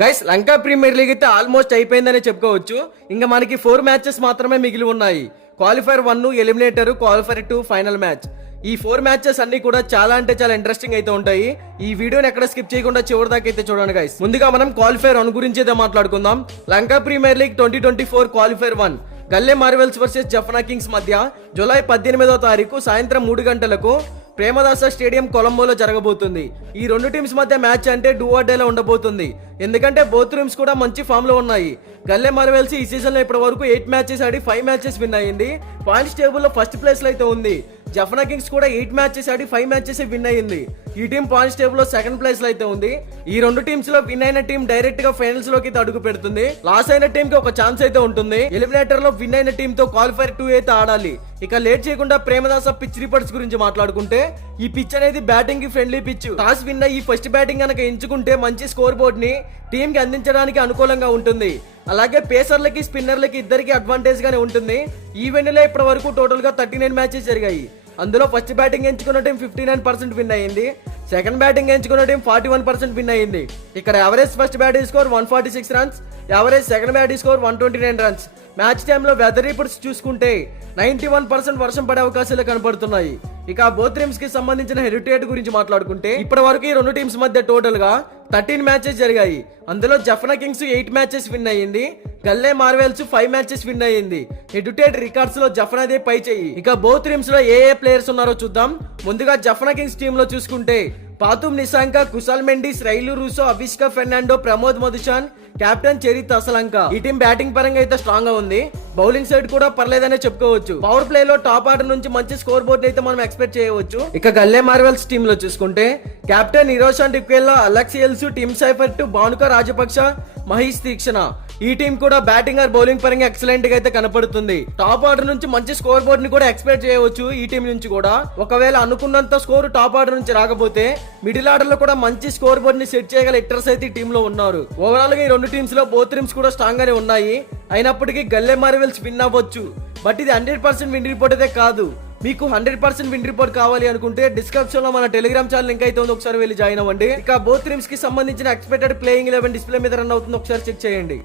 Guys Lanka premier league అయితే almost అయిపోయిందనే చెప్పుకోవచ్చు. ఇంకా మనకి 4 మ్యాచెస్ మాత్రమే మిగిలి ఉన్నాయి. Qualifier 1, eliminator, qualifier 2, final match. ఈ 4 మ్యాచెస్ అన్ని కూడా చాలా అంటే చాలా ఇంట్రెస్టింగ్ అయితే ఉంటాయి. ఈ వీడియోని ఎక్కడ స్కిప్ చేయకుండా చివరి దాకా అయితే చూడండి గైస్. ముందుగా మనం క్వాలిఫైర్ 1 గురించి అయితే మాట్లాడుకుందాం. Lanka premier league 2024 qualifier 1 Galle marvels versus Jaffna kings మధ్య జూలై 18వ తారీఖు సాయంత్రం 3 గంటలకు ప్రేమదాస స్టేడియం కొలంబోలో జరగబోతుంది. ఈ రెండు టీమ్స్ మధ్య మ్యాచ్ అంటే డూ ఆర్ డేలో ఉండబోతుంది. ఎందుకంటే బోత్ టీమ్స్ కూడా మంచి ఫామ్ లో ఉన్నాయి. గల్లే మార్వెల్స్ ఈ సీజన్ లో ఇప్పటి వరకు 8 మ్యాచెస్ ఆడి 5 మ్యాచెస్ విన్ అయ్యింది. పాయింట్స్ టేబుల్ లో ఫస్ట్ ప్లేస్ లో అయితే ఉంది. జఫ్నా కింగ్స్ కూడా 8 మ్యాచెస్ ఆడి 5 మ్యాచెస్ విన్ అయ్యింది. ఈ టీం పాయింట్స్ టేబుల్ లో సెకండ్ ప్లేస్ లో అయితే ఉంది. ఈ రెండు టీమ్స్ లో విన్ అయిన టీం డైరెక్ట్ గా ఫైనల్స్ లోకి అడుగు పెడుతుంది. లాస్ అయిన టీం కి ఒక ఛాన్స్ అయితే ఉంటుంది. ఎలిమినేటర్ లో విన్ అయిన టీం తో క్వాలిఫైర్ 2 అయితే ఆడాలి. ఇక లేట్ చేయకుండా ప్రేమదాస పిచ్ రిపోర్ట్స్ గురించి మాట్లాడుకుంటే, ఈ పిచ్ అనేది బ్యాటింగ్ కి ఫ్రెండ్లీ పిచ్. టాస్ విన్ అయ్యి ఫస్ట్ బ్యాటింగ్ కనుక ఎంచుకుంటే మంచి స్కోర్ బోర్డ్ ని టీం కి అందించడానికి అనుకూలంగా ఉంటుంది. అలాగే పేసర్లకి స్పిన్నర్లకి ఇద్దరికి అడ్వాంటేజ్ గానే ఉంటుంది. ఈవెంట్ లో ఇప్పటి వరకు టోటల్ గా 39 మ్యాచెస్ జరిగాయి. అందులో ఫస్ట్ బ్యాటింగ్ ఎంచుకున్న టీం 59% విన్ అయ్యింది. సెకండ్ బ్యాటింగ్ ఎంచుకున్న టీం 41% విన్ అయ్యింది. ఇక్కడ average first batting score 146 runs, average second batting score 129 runs. Match టైంలో వెదర్ రిపోర్ట్స్ చూసుకుంటే 91% వర్షం పడే అవకాశాలు కనబడుతున్నాయి. ఇక బోత్ టీమ్స్ కి సంబంధించిన హెరిటేజ్ గురించి మాట్లాడుకుంటే, ఇప్పటి వరకు ఈ రెండు టీమ్స్ మధ్య టోటల్ గా 13 మ్యాచెస్ జరిగాయి. అందులో జఫ్నా కింగ్స్ 8 మ్యాచెస్ విన్ అయ్యింది. గల్లే మార్వెల్స్ 5 మ్యాచెస్ విన్ అయ్యింది. హెడ్ రికార్డ్స్ లో జఫ్నాదే పై చెయ్యి. ఇక బోత్ టీమ్స్ లో ఏ ప్లేయర్స్ ఉన్నారో చూద్దాం. ముందుగా జఫ్నా కింగ్స్ టీమ్ లో చూసుకుంటే Pathum Nissanka, Kusal Mendis, Rilee Rossouw, Avishka Fernando, Pramod Madushan, captain Charith Asalanka. ఈ టీం బ్యాటింగ్ పరంగా అయితే స్ట్రాంగ్ గా ఉంది. బౌలింగ్ సైడ్ కూడా పర్లేదనే చెప్పుకోవచ్చు. పవర్ ప్లే లో టాప్ ఆర్డర్ నుంచి మంచి స్కోర్ బోర్డ్ అయితే మనం ఎక్స్పెక్ట్ చేయవచ్చు. ఇక గల్లే మార్వెల్స్ టీమ్ లో చూసుకుంటే captain Niroshan Dickwella, Alex Hales, Tim Seifert, Bhanuka Rajapaksa, Maheesh Theekshana. ఈ టీం కూడా బ్యాటింగ్ ఆర్ బౌలింగ్ పరంగా ఎక్సలెంట్ గా అయితే కనపడుతుంది. టాప్ ఆర్డర్ నుంచి మంచి స్కోర్ బోర్డ్ ని కూడా ఎక్స్పెక్ట్ చేయవచ్చు ఈ టీం నుంచి కూడా. ఒకవేళ అనుకున్నంత స్కోర్ టాప్ ఆర్డర్ నుంచి రాకపోతే మిడిల్ ఆర్డర్ లో కూడా మంచి స్కోర్ బోర్డ్ ని సెట్ చేయగల హిట్టర్స్ అయితే ఈ టీం లో ఉన్నారు. ఓవరాల్ గా ఈ రెండు టీమ్స్ లో బోత్ టీమ్స్ కూడా స్ట్రాంగ్ గానే ఉన్నాయి. అయినప్పటికీ గల్లే మార్వెల్స్ విన్ అవ్వచ్చు. బట్ ఇది 100% విన్ రిపోర్ట్ అయితే కాదు. మీకు 100% విన్ రిపోర్ట్ కావాలి అనుకుంటే డిస్క్రిప్షన్ లో మన టెలిగ్రామ్ ఛానల్ లింక్ అయితే ఉంది, ఒకసారి వెళ్ళి జాయిన్ అవ్వండి. ఇక బోత్ టీమ్స్ కి సంబంధించిన ఎక్స్పెక్టెడ్ ప్లేయింగ్ 11 డిస్ప్లే మీద రన్ అవుతుంది, ఒకసారి చెక్ చేయండి.